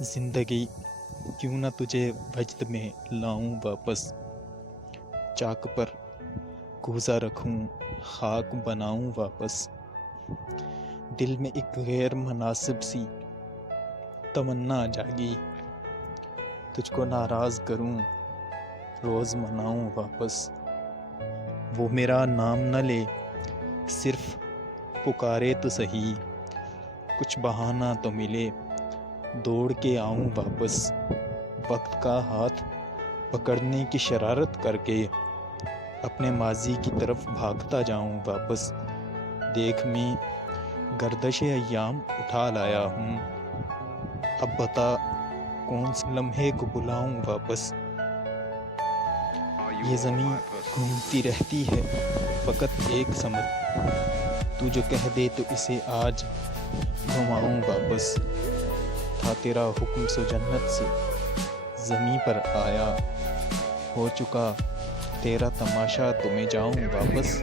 زندگی کیوں نہ تجھے وجد میں لاؤں واپس، چاک پر کوزہ رکھوں خاک بناؤں واپس، دل میں ایک غیر مناسب سی تمنا جاگی، تجھ کو ناراض کروں روز مناؤں واپس، وہ میرا نام نہ لے صرف پکارے تو سہی، کچھ بہانہ تو ملے دوڑ کے آؤں واپس، وقت کا ہاتھ پکڑنے کی شرارت کر کے اپنے ماضی کی طرف بھاگتا جاؤں واپس، دیکھ میں گردش ایام اٹھا لایا ہوں، اب بتا کون سے لمحے کو بلاؤں واپس، یہ زمین گھومتی رہتی ہے فقط ایک سمت، تو جو کہہ دے تو اسے آج گھماؤں واپس، تھا تیرا حکم سو جنت سے زمیں پر آیا، ہو چکا تیرا تماشا تو میں جاؤں واپس،